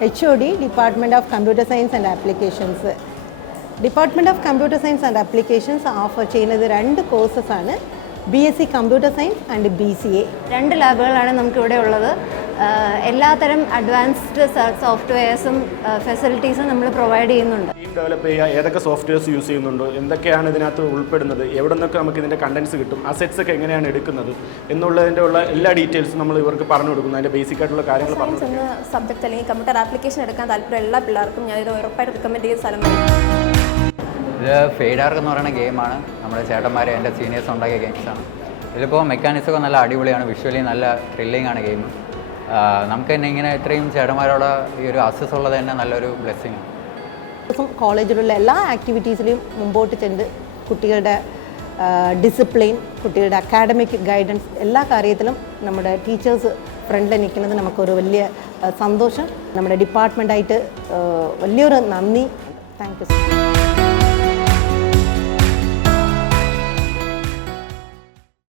HOD, Department of Computer Science and Applications. Department of Computer Science and Applications offer ചെയ്യുന്നത് 2 courses ആണ്. BSc Computer Science and BCA. 2 ലാബുകളാണ് നമുക്കിവിടെ ഉള്ളത്. എല്ലാത്തരം advanced സോഫ്റ്റ്വെയർസും ഫെസിലിറ്റീസും നമ്മൾ പ്രൊവൈഡ് ചെയ്യുന്നുണ്ട്. ടീം ഡെവലപ്പ് ചെയ്യുക, ഏതൊക്കെ സോഫ്റ്റ്വെയർസ് യൂസ് ചെയ്യുന്നുണ്ട്, എന്തൊക്കെയാണ് ഇതിനകത്ത് ഉൾപ്പെടുന്നത്, എവിടെ നിന്നൊക്കെ നമുക്ക് ഇതിൻ്റെ കണ്ടൻസ് കിട്ടും, അസെറ്റ്സ് ഒക്കെ എങ്ങനെയാണ് എടുക്കുന്നത് എന്നുള്ളതിൻ്റെ ഉള്ള എല്ലാ ഡീറ്റെയിൽസും നമ്മൾ ഇവർക്ക് പറഞ്ഞു കൊടുക്കുന്നു. അതിൻ്റെ ബേസിക് ആയിട്ടുള്ള കാര്യങ്ങൾ പറഞ്ഞു സയൻസ് എന്ന സബ്ജക്റ്റ് അല്ലെങ്കിൽ കമ്പ്യൂട്ടർ ആപ്ലിക്കേഷൻ എടുക്കാൻ താല്പര്യം എല്ലാ പിള്ളേർക്കും ഞാനിത് ഉറപ്പായിട്ട് റിക്കമെൻഡ് ചെയ്യുന്ന സ്ഥലമാണ്. ഇത് ഫെയ്ഡാർക്ക് എന്ന് പറയുന്ന ഗെയിമാണ്. നമ്മുടെ ചേട്ടന്മാർ എൻ്റെ സീനിയേഴ്സ് ഉണ്ടാക്കിയ ഗെയിംസാണ്. ഇതിലിപ്പോൾ മെക്കാനിക്സൊക്കെ നല്ല അടിപൊളിയാണ്, വിഷ്വലി നല്ല ത്രില്ലിംഗ് ആണ് ഗെയിം. നമുക്ക് തന്നെ ഇങ്ങനെ ഇത്രയും ചേട്ടന്മാരോട് ഈ ഒരു അസസ് ഉള്ളത് തന്നെ നല്ലൊരു ബ്ലെസ്സിങ് ആണ്. കോളേജിലുള്ള എല്ലാ ആക്ടിവിറ്റീസിലും മുമ്പോട്ട് ചെന്ന് കുട്ടികളുടെ ഡിസിപ്ലിൻ, കുട്ടികളുടെ അക്കാഡമിക് ഗൈഡൻസ് എല്ലാ കാര്യത്തിലും നമ്മുടെ ടീച്ചേഴ്സ് ഫ്രണ്ടിൽ നിൽക്കുന്നത് നമുക്കൊരു വലിയ സന്തോഷം. നമ്മുടെ ഡിപ്പാർട്ട്മെൻറ്റായിട്ട് വലിയൊരു നന്ദി. Thank you.